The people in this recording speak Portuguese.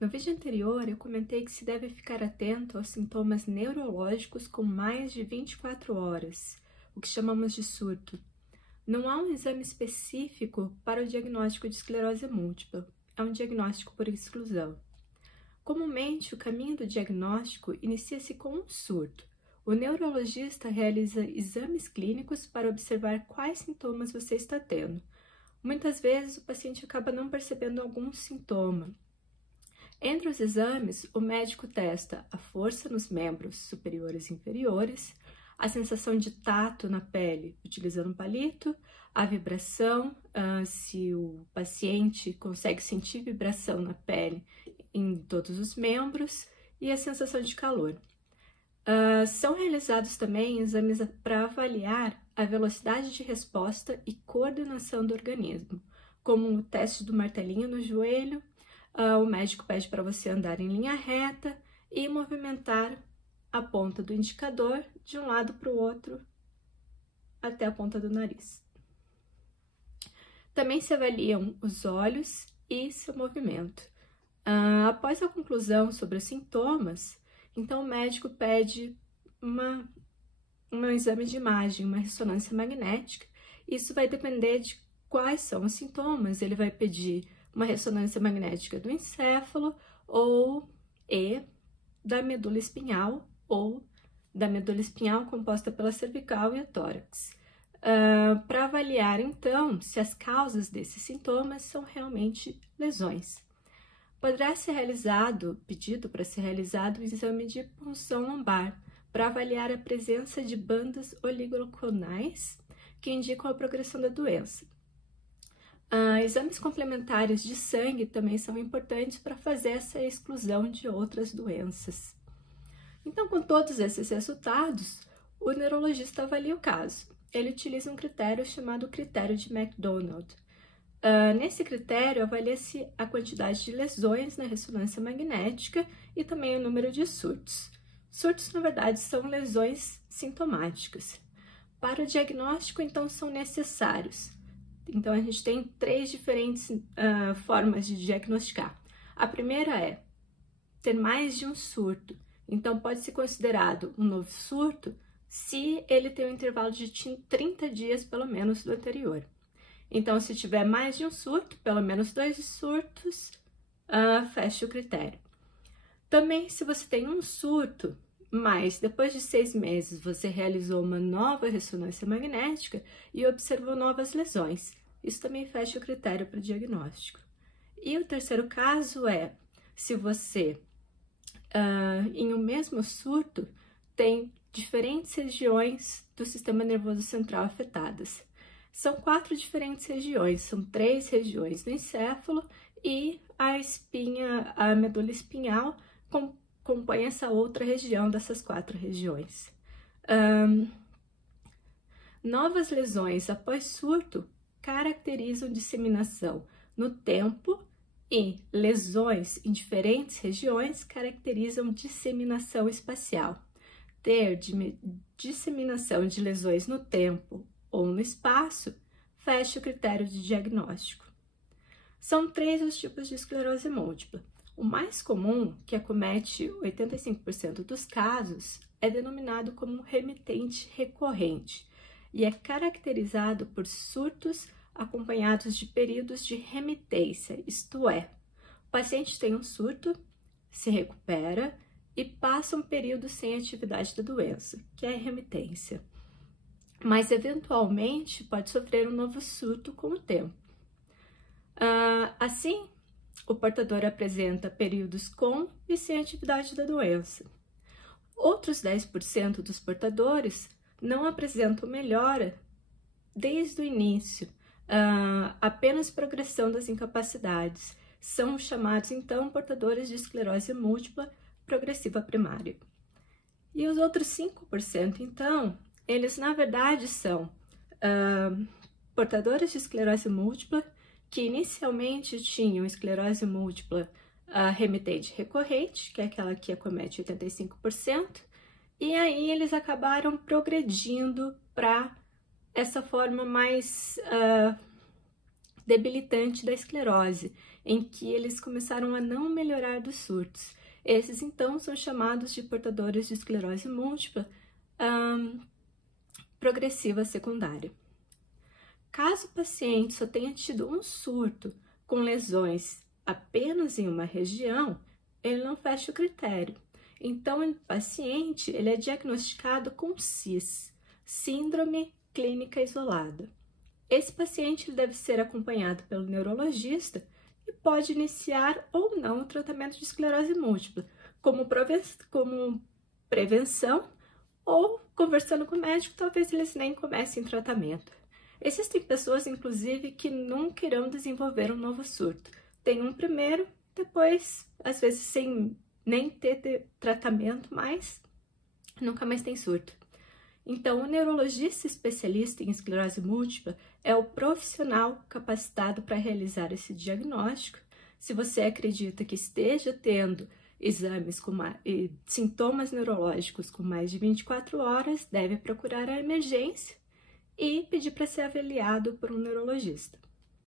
No vídeo anterior, eu comentei que se deve ficar atento aos sintomas neurológicos com mais de 24 horas, o que chamamos de surto. Não há um exame específico para o diagnóstico de esclerose múltipla, é um diagnóstico por exclusão. Comumente, o caminho do diagnóstico inicia-se com um surto. O neurologista realiza exames clínicos para observar quais sintomas você está tendo. Muitas vezes, o paciente acaba não percebendo algum sintoma. Entre os exames, o médico testa a força nos membros superiores e inferiores, a sensação de tato na pele utilizando um palito, a vibração, se o paciente consegue sentir vibração na pele em todos os membros, e a sensação de calor. São realizados também exames para avaliar a velocidade de resposta e coordenação do organismo, como o teste do martelinho no joelho. O médico pede para você andar em linha reta e movimentar a ponta do indicador de um lado para o outro até a ponta do nariz. Também se avaliam os olhos e seu movimento. Após a conclusão sobre os sintomas, então o médico pede um exame de imagem, uma ressonância magnética. Isso vai depender de quais são os sintomas. Ele vai pedir uma ressonância magnética do encéfalo e da medula espinhal, ou da medula espinhal composta pela cervical e a tórax, para avaliar então se as causas desses sintomas são realmente lesões. Poderá ser pedido para ser realizado o exame de punção lombar, para avaliar a presença de bandas oligoconais que indicam a progressão da doença. Exames complementares de sangue também são importantes para fazer essa exclusão de outras doenças. Então, com todos esses resultados, o neurologista avalia o caso. Ele utiliza um critério chamado critério de McDonald. Nesse critério, avalia-se a quantidade de lesões na ressonância magnética e também o número de surtos. Surtos, na verdade, são lesões sintomáticas. Para o diagnóstico, então, são necessários. Então, a gente tem três diferentes formas de diagnosticar. A primeira é ter mais de um surto. Então, pode ser considerado um novo surto se ele tem um intervalo de 30 dias, pelo menos, do anterior. Então, se tiver mais de um surto, pelo menos 2 surtos, fecha o critério. Também, se você tem um surto, mas depois de 6 meses você realizou uma nova ressonância magnética e observou novas lesões, isso também fecha o critério para o diagnóstico. E o terceiro caso é se você, em um mesmo surto, tem diferentes regiões do sistema nervoso central afetadas. São 4 diferentes regiões, são 3 regiões do encéfalo e a medula espinhal compõe essa outra região dessas 4 regiões. Novas lesões após surto caracterizam disseminação no tempo e lesões em diferentes regiões caracterizam disseminação espacial. Ter disseminação de lesões no tempo ou no espaço fecha o critério de diagnóstico. São 3 os tipos de esclerose múltipla. O mais comum, que acomete 85% dos casos, é denominado como remitente recorrente e é caracterizado por surtos acompanhados de períodos de remitência, isto é, o paciente tem um surto, se recupera e passa um período sem atividade da doença, que é a remitência, mas eventualmente pode sofrer um novo surto com o tempo. Assim, o portador apresenta períodos com e sem atividade da doença. Outros 10% dos portadores não apresentam melhora desde o início, apenas progressão das incapacidades. São chamados, então, portadores de esclerose múltipla progressiva primária. E os outros 5%, então, eles na verdade são portadores de esclerose múltipla que inicialmente tinham esclerose múltipla remitente recorrente, que é aquela que acomete 85%, e aí eles acabaram progredindo para essa forma mais debilitante da esclerose, em que eles começaram a não melhorar dos surtos. Esses, então, são chamados de portadores de esclerose múltipla progressiva secundária. Caso o paciente só tenha tido um surto com lesões apenas em uma região, ele não fecha o critério. Então, o paciente ele é diagnosticado com CIS, Síndrome Clínica Isolada. Esse paciente deve ser acompanhado pelo neurologista e pode iniciar ou não o tratamento de esclerose múltipla, como prevenção ou conversando com o médico, talvez eles nem comecem tratamento. Existem pessoas, inclusive, que nunca irão desenvolver um novo surto. Tem um primeiro, depois, às vezes, sem nem ter tratamento, mas nunca mais tem surto. Então, o neurologista especialista em esclerose múltipla é o profissional capacitado para realizar esse diagnóstico. Se você acredita que esteja tendo exames e sintomas neurológicos com mais de 24 horas, deve procurar a emergência e pedir para ser avaliado por um neurologista.